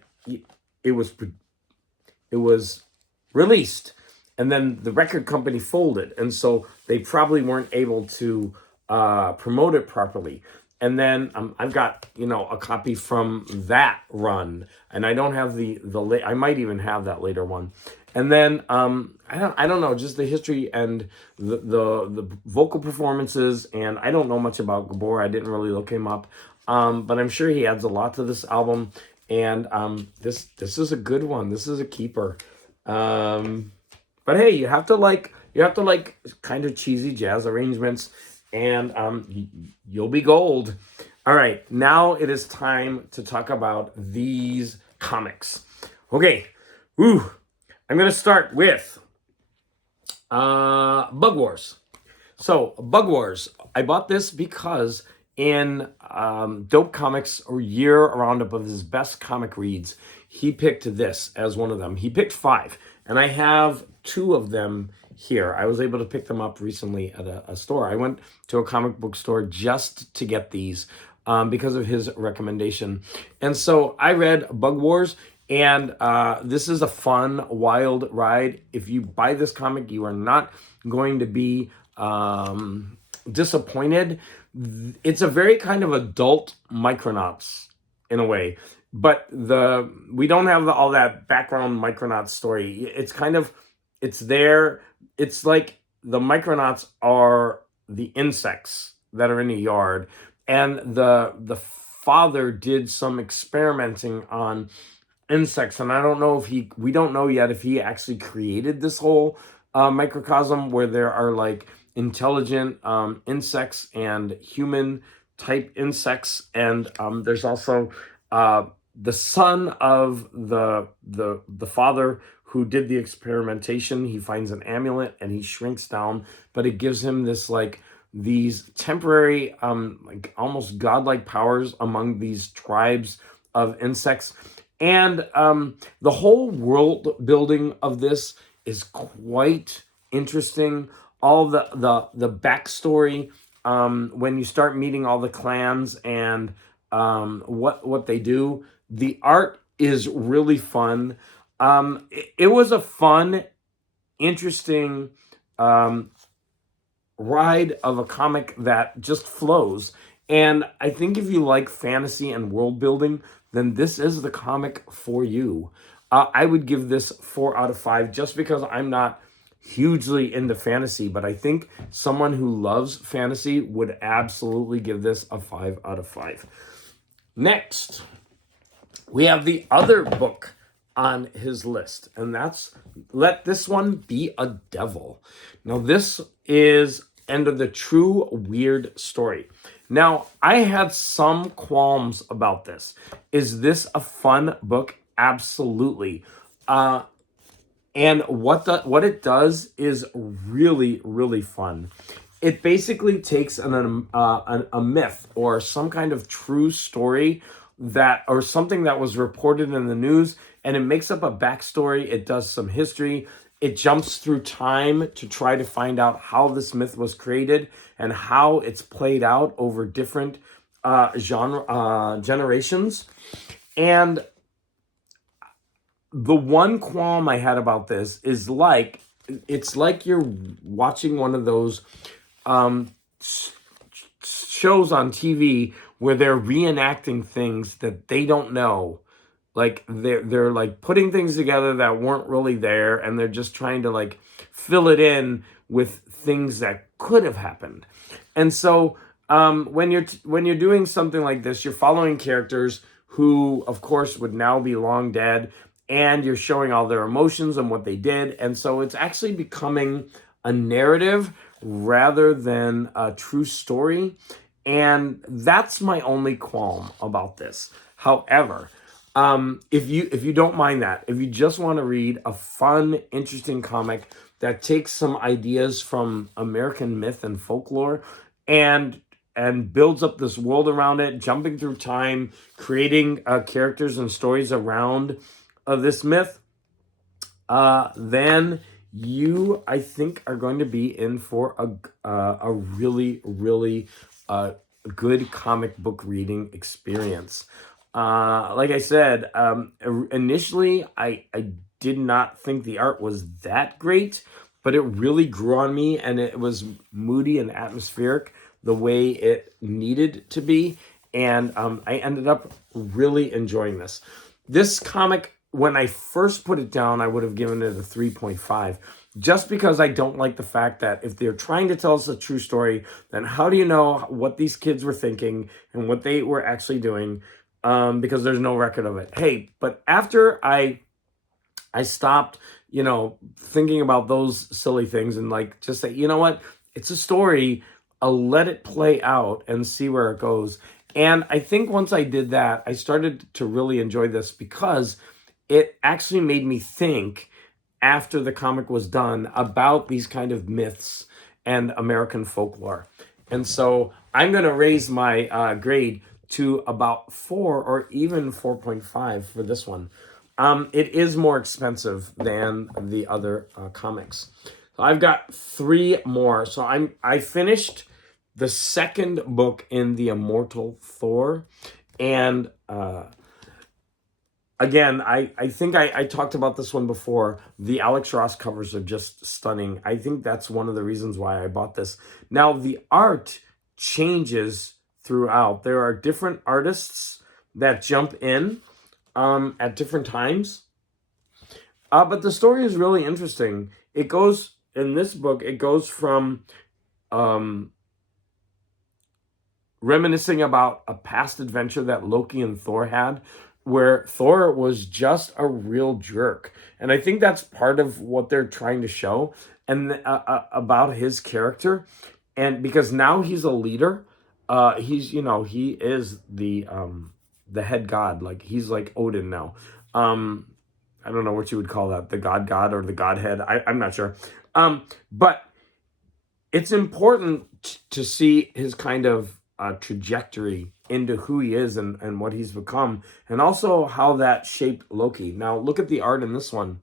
it was released, and then the record company folded, and so they probably weren't able to promote it properly. And then I've got a copy from that run, and I don't have the I might even have that later one. And then I don't know, just the history and the vocal performances, and I don't know much about Gabor. I didn't really look him up, but I'm sure he adds a lot to this album. And this is a good one. This is a keeper. But hey, you have to like kind of cheesy jazz arrangements, and you'll be gold. All right, now it is time to talk about these comics. Okay, I'm gonna start with Bug Wars. So Bug Wars, I bought this because in Dope Comics or year roundup of his best comic reads, he picked this as one of them. He picked 5, and I have 2 of them here. I was able to pick them up recently at a store. I went to a comic book store just to get these. because of his recommendation. And so I read Bug Wars, and this is a fun, wild ride. If you buy this comic, you are not going to be disappointed. It's a very kind of adult Micronauts in a way, but we don't have all that background Micronauts story. It's there. It's like the Micronauts are the insects that are in a yard, and the father did some experimenting on insects, and I don't know if we don't know yet if he actually created this whole microcosm where there are like intelligent insects and human type insects, and there's also the son of the father who did the experimentation. He finds an amulet and he shrinks down, but it gives him this like these temporary like almost godlike powers among these tribes of insects. And the whole world building of this is quite interesting. All the backstory, when you start meeting all the clans and what they do. The art is really fun. It was a fun, interesting ride of a comic that just flows. And I think if you like fantasy and world building, then this is the comic for you. I would give this 4 out of 5 just because I'm not hugely into fantasy, but I think someone who loves fantasy would absolutely give this a 5 out of 5. Next, we have the other book on his list, and that's Let This One Be a Devil. Now, this is End of the True Weird Story. Now, I had some qualms about this. Is this a fun book? Absolutely. And what it does is really, really fun. It basically takes a myth or some kind of true story or something that was reported in the news, and it makes up a backstory. It does some history. It jumps through time to try to find out how this myth was created and how it's played out over different generations. And the one qualm I had about this is it's like you're watching one of those shows on TV where they're reenacting things that they don't know. Like they're like putting things together that weren't really there, and they're just trying to like fill it in with things that could have happened. And so when you're doing something like this, you're following characters who, of course, would now be long dead, and you're showing all their emotions and what they did. And so it's actually becoming a narrative rather than a true story. And that's my only qualm about this. However, if you don't mind that, if you just want to read a fun, interesting comic that takes some ideas from American myth and folklore and builds up this world around it, jumping through time, creating characters and stories around this myth, then you, I think, are going to be in for a really, really good comic book reading experience. Like I said, initially I did not think the art was that great, but it really grew on me, and it was moody and atmospheric the way it needed to be, and I ended up really enjoying this. This comic, when I first put it down, I would have given it a 3.5, just because I don't like the fact that if they're trying to tell us a true story, then how do you know what these kids were thinking and what they were actually doing? Because there's no record of it. Hey, but after I stopped, thinking about those silly things and like just say, you know what, it's a story. I'll let it play out and see where it goes. And I think once I did that, I started to really enjoy this because it actually made me think after the comic was done about these kind of myths and American folklore. And so I'm going to raise my grade to about 4 or even 4.5 for this one. It is more expensive than the other comics. So I've got 3 more. So I finished the second book in the Immortal Thor. And again, I think I talked about this one before. The Alex Ross covers are just stunning. I think that's one of the reasons why I bought this. Now, the art changes throughout. There are different artists that jump in at different times. But the story is really interesting. It goes, in this book, it goes from reminiscing about a past adventure that Loki and Thor had, where Thor was just a real jerk. And I think that's part of what they're trying to show and about his character. And because now he's a leader, he's, he is the head god. Like, he's like Odin now. I don't know what you would call that, the god or the godhead. I'm not sure. But it's important to see his kind of trajectory into who he is and what he's become, and also how that shaped Loki. Now, look at the art in this one.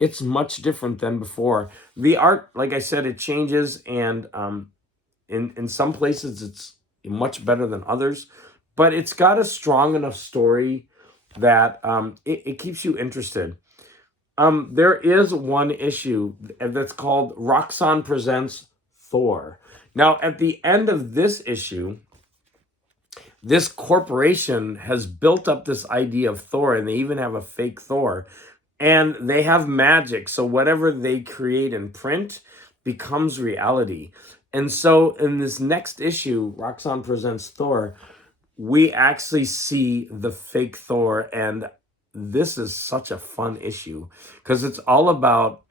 It's much different than before. The art, like I said, it changes, and in some places it's much better than others, but it's got a strong enough story that it keeps you interested. There is one issue that's called Roxxon Presents Thor. Now, at the end of this issue, this corporation has built up this idea of Thor, and they even have a fake Thor, and they have magic. So whatever they create in print becomes reality. And so in this next issue, Roxxon Presents Thor, we actually see the fake Thor, and this is such a fun issue because it's all about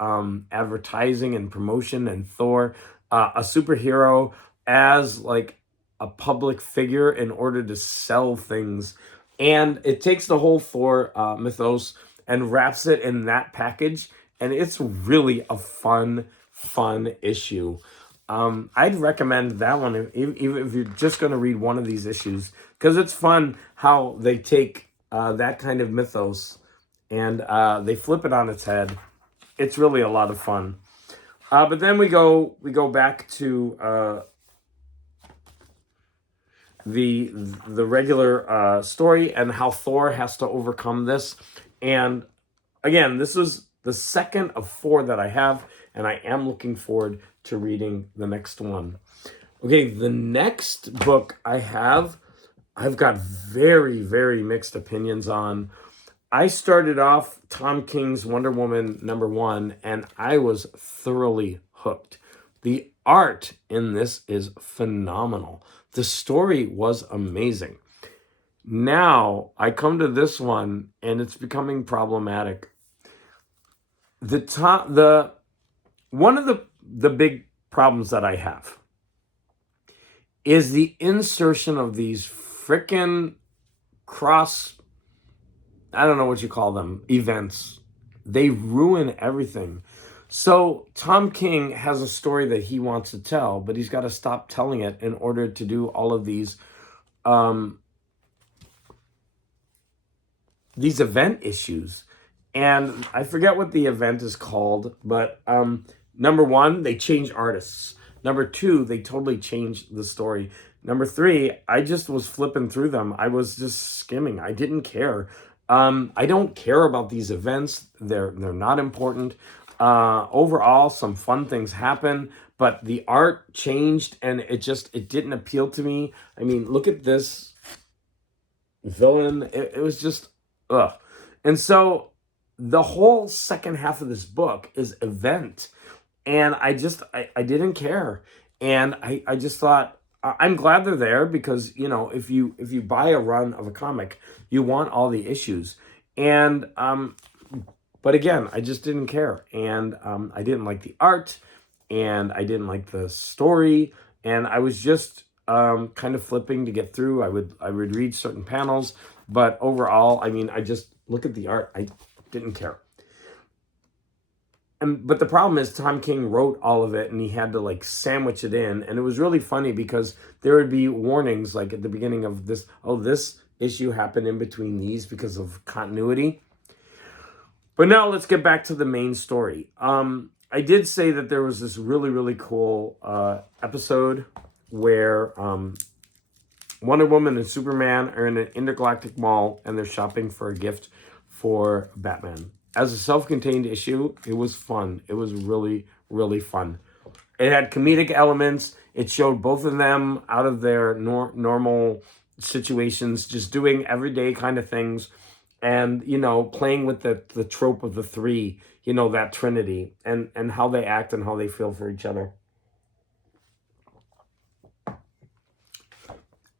advertising and promotion, and Thor, a superhero as like a public figure in order to sell things. And it takes the whole Thor mythos and wraps it in that package, and it's really a fun issue. I'd recommend that one even if you're just going to read one of these issues, because it's fun how they take that kind of mythos and they flip it on its head. It's really a lot of fun. But then we go back to the regular story and how Thor has to overcome this. And again, this is the second of 4 that I have, and I am looking forward to reading the next one. Okay, the next book I've got very, very mixed opinions on. I started off Tom King's Wonder Woman #1, and I was thoroughly hooked. The art in this is phenomenal. The story was amazing. Now I come to this one, and it's becoming problematic. One of the big problems that I have is the insertion of these frickin' I don't know what you call them, events. They ruin everything. So Tom King has a story that he wants to tell, but he's got to stop telling it in order to do all of these event issues. And I forget what the event is called, but #1, they change artists. #2, they totally changed the story. #3, I just was flipping through them. I was just skimming. I didn't care. I don't care about these events. They're not important. Overall, some fun things happen, but the art changed, and it didn't appeal to me. I mean, look at this villain. It was just, ugh. And so the whole second half of this book is event, and I didn't care. And I just thought, I'm glad they're there, because if you buy a run of a comic, you want all the issues. And but again, I just didn't care, and I didn't like the art, and I didn't like the story, and I was just kind of flipping to get through. I would read certain panels, but overall, I mean, I just look at the art. I didn't care. But the problem is Tom King wrote all of it, and he had to like sandwich it in. And it was really funny because there would be warnings like at the beginning of this, this issue happened in between these because of continuity. But now let's get back to the main story. I did say that there was this really, really cool episode where Wonder Woman and Superman are in an intergalactic mall and they're shopping for a gift for Batman. As a self-contained issue, it was fun. It was really, really fun. It had comedic elements. It showed both of them out of their normal situations, just doing everyday kind of things, and playing with the trope of the three, that trinity, and how they act and how they feel for each other.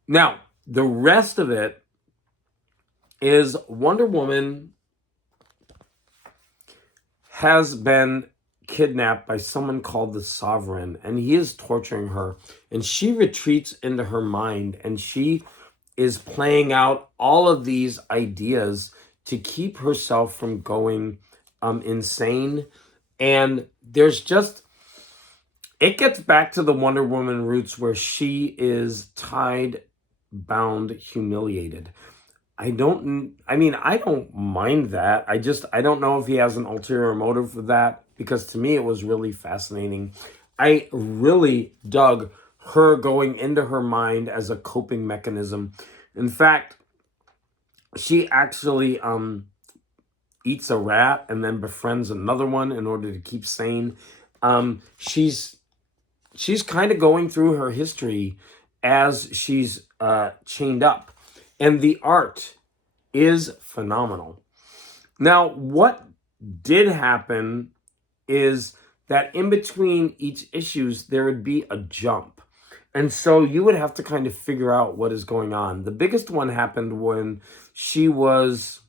Now, the rest of it is Wonder Woman has been kidnapped by someone called the Sovereign, and he is torturing her, and she retreats into her mind, and she is playing out all of these ideas to keep herself from going insane. And there's just, it gets back to the Wonder Woman roots where she is tied, bound, humiliated. I don't mind that. I don't know if he has an ulterior motive for that, because to me it was really fascinating. I really dug her going into her mind as a coping mechanism. In fact, she actually eats a rat and then befriends another one in order to keep sane. She's kind of going through her history as she's chained up. And the art is phenomenal. Now, what did happen is that in between each issues, there would be a jump. And so you would have to kind of figure out what is going on. The biggest one happened when she was,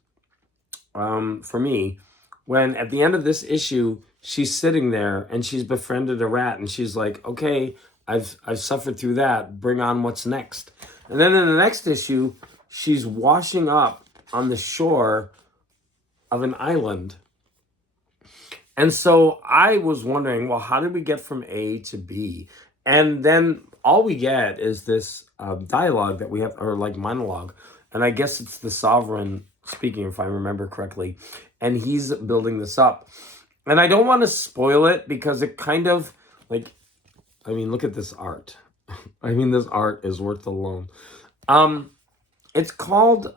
for me, when at the end of this issue, she's sitting there and she's befriended a rat and she's like, okay, I've suffered through that. Bring on what's next. And then in the next issue, she's washing up on the shore of an island. And so I was wondering, well, how did we get from A to B? And then all we get is this dialogue that we have, or like monologue. And I guess it's the Sovereign speaking, if I remember correctly. And he's building this up. And I don't want to spoil it because it kind of look at this art. This art is worth the loan. It's called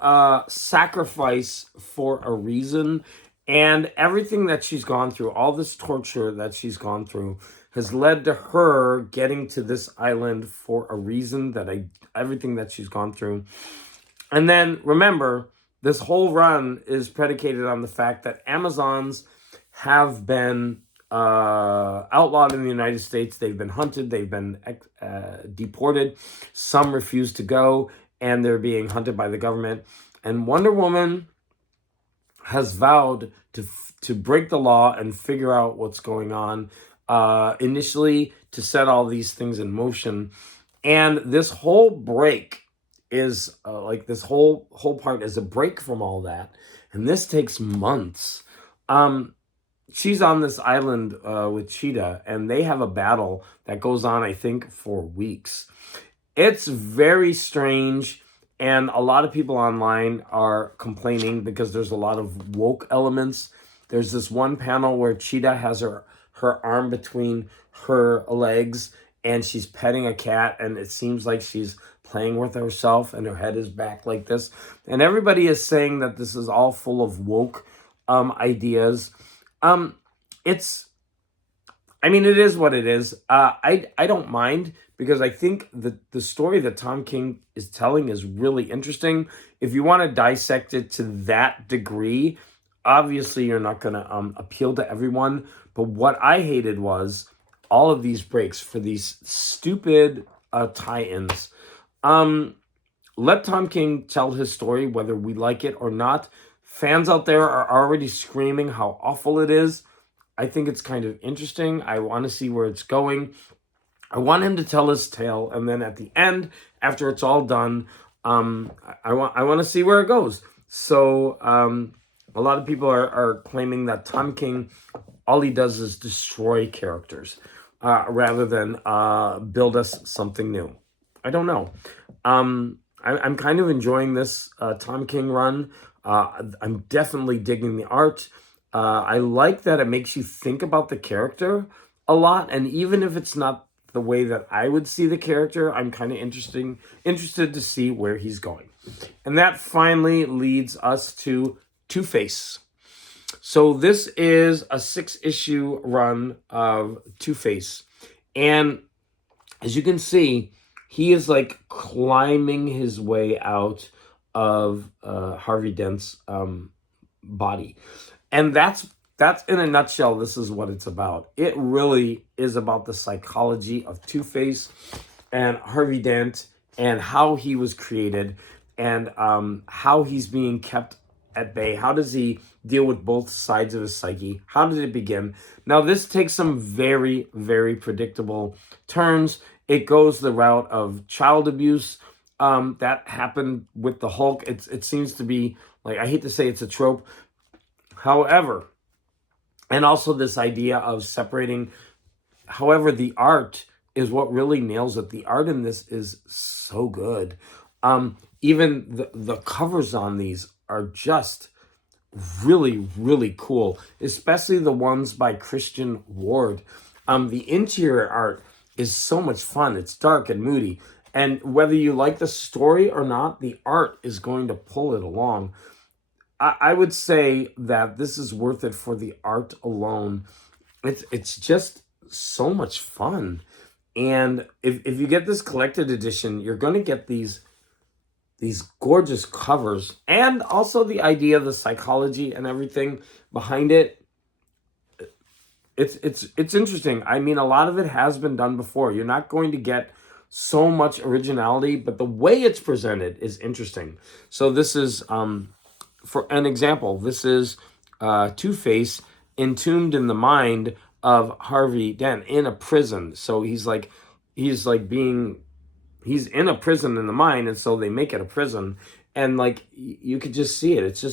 Sacrifice for a Reason. And everything that she's gone through, all this torture that she's gone through, has led to her getting to this island for a reason, everything that she's gone through. And then remember, this whole run is predicated on the fact that Amazons have been outlawed in the United States. They've been hunted. They've been deported. Some refuse to go, and they're being hunted by the government. And Wonder Woman has vowed to break the law and figure out what's going on, initially to set all these things in motion. And this whole break is this whole part is a break from all that. And this takes months. She's on this island with Cheetah, and they have a battle that goes on, I think, for weeks. It's very strange. And a lot of people online are complaining because there's a lot of woke elements. There's this one panel where Cheetah has her arm between her legs and she's petting a cat, and it seems like she's playing with herself and her head is back like this. And everybody is saying that this is all full of woke ideas. It is what it is. I don't mind, because I think the story that Tom King is telling is really interesting. If you want to dissect it to that degree, obviously you're not going to appeal to everyone. But what I hated was all of these breaks for these stupid tie-ins. Let Tom King tell his story, whether we like it or not. Fans out there are already screaming how awful it is. I think it's kind of interesting. I want to see where it's going. I want him to tell his tale, and then at the end, after it's all done, I want to see where it goes. So a lot of people are claiming that Tom King, all he does is destroy characters rather than build us something new. I don't know. I'm kind of enjoying this Tom King run. I'm definitely digging the art. I like that it makes you think about the character a lot, and even if it's not the way that I would see the character. I'm kind of interested to see where he's going. And that finally leads us to Two-Face. So this is a 6-issue run of Two-Face. And as you can see, he is like climbing his way out of Harvey Dent's body. And that's in a nutshell, this is what it's about. It really is about the psychology of Two-Face and Harvey Dent and how he was created and how he's being kept at bay. How does he deal with both sides of his psyche? How did it begin? Now, this takes some very, very predictable turns. It goes the route of child abuse. That happened with the Hulk. It seems to be, like, I hate to say it's a trope. However, and also this idea of separating. However, the art is what really nails it. The art in this is so good. Even the covers on these are just really, really cool, especially the ones by Christian Ward. The interior art is so much fun. It's dark and moody. And whether you like the story or not, the art is going to pull it along. I would say that this is worth it for the art alone. It's just so much fun. And if you get this collected edition, you're going to get these gorgeous covers and also the idea, the psychology and everything behind it. It's interesting. I mean, a lot of it has been done before. You're not going to get so much originality, but the way it's presented is interesting. So this is, for an example, this is Two-Face entombed in the mind of Harvey Dent in a prison. So he's in a prison in the mind, and so they make it a prison, and like you could just see it.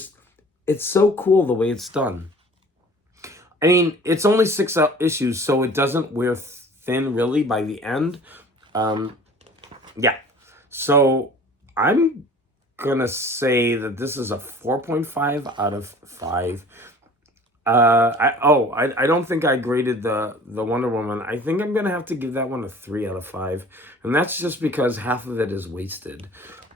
It's so cool the way it's done. I mean, it's only 6 issues, so it doesn't wear thin really by the end. Yeah. So I'm gonna say that this is a 4.5 out of 5. I don't think I graded the Wonder Woman. I think I'm gonna have to give that one a 3 out of 5, and that's just because half of it is wasted.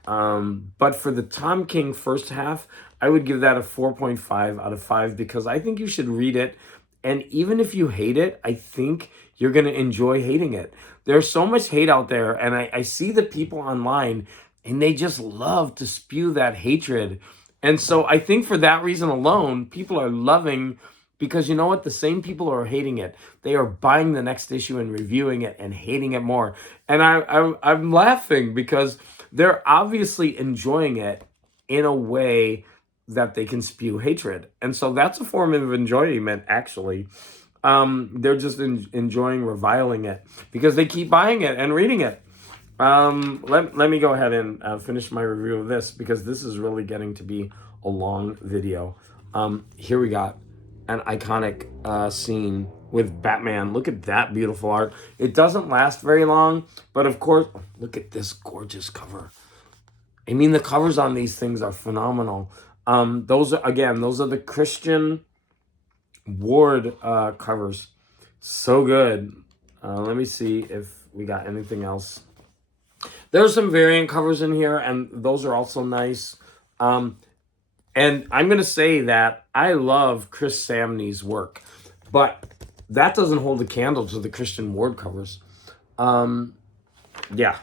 But for the Tom King first half, I would give that a 4.5 out of 5 because I think you should read it, and even if you hate it, I think you're gonna enjoy hating it. There's so much hate out there, and I see the people online, and they just love to spew that hatred. And so I think for that reason alone, people are loving, because you know what? The same people who are hating it, they are buying the next issue and reviewing it and hating it more. And I'm laughing because they're obviously enjoying it in a way that they can spew hatred. And so that's a form of enjoyment, actually. They're just enjoying reviling it because they keep buying it and reading it. Let me go ahead and finish my review of this because this is really getting to be a long video. Here we got an iconic scene with Batman. Look at that beautiful art. It doesn't last very long, but of course, look at this gorgeous cover. I mean, the covers on these things are phenomenal. Those are the Christian Ward covers. So good. Let me see if we got anything else. There's some variant covers in here, and those are also nice. And I'm going to say that I love Chris Samney's work, but that doesn't hold a candle to the Christian Ward covers. Yeah.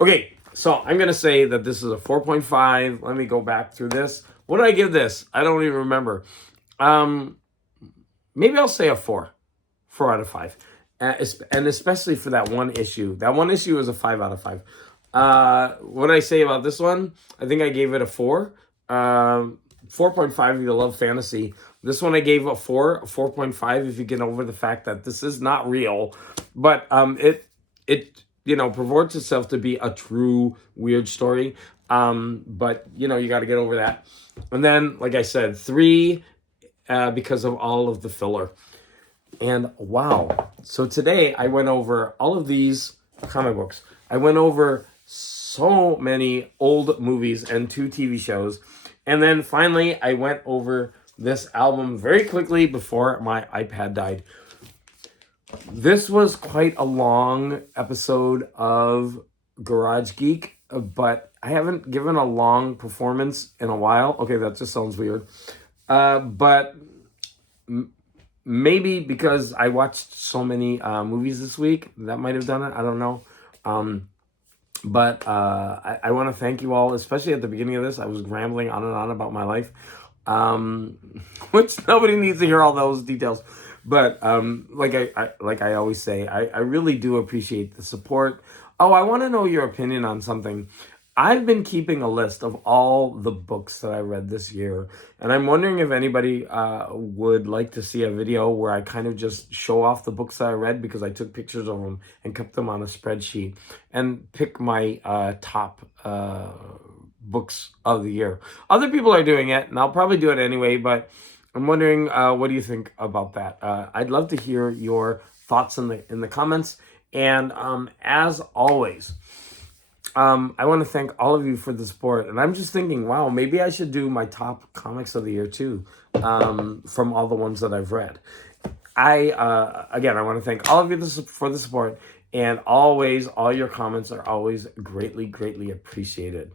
Okay, so I'm going to say that this is a 4.5. Let me go back through this. What did I give this? I don't even remember. Maybe I'll say a 4. 4 out of 5. And especially for that one issue. That one issue is a 5 out of 5. What did I say about this one? I think I gave it a 4. 4.5 if you love fantasy. This one I gave a 4. 4.5 if you get over the fact that this is not real. But it purports itself to be a true weird story. But you got to get over that. And then, like I said, 3 because of all of the filler. And wow. So today I went over all of these comic books. I went over so many old movies and 2 TV shows. And then finally I went over this album very quickly before my iPad died. This was quite a long episode of Garage Geek, but I haven't given a long performance in a while. Okay, that just sounds weird. But maybe because I watched so many movies this week, that might have done it. I don't know. But I want to thank you all, especially at the beginning of this. I was rambling on and on about my life, um, which nobody needs to hear all those details. But like I always say, I really do appreciate the support. Oh, I want to know your opinion on something. I've been keeping a list of all the books that I read this year, and I'm wondering if anybody would like to see a video where I kind of just show off the books that I read because I took pictures of them and kept them on a spreadsheet and pick my top books of the year. Other people are doing it, and I'll probably do it anyway, but I'm wondering what do you think about that? I'd love to hear your thoughts in the comments, and as always, I want to thank all of you for the support. And I'm just thinking, wow, maybe I should do my top comics of the year too, from all the ones that I've read. Again, I want to thank all of you for the support. And always, all your comments are always greatly, greatly appreciated.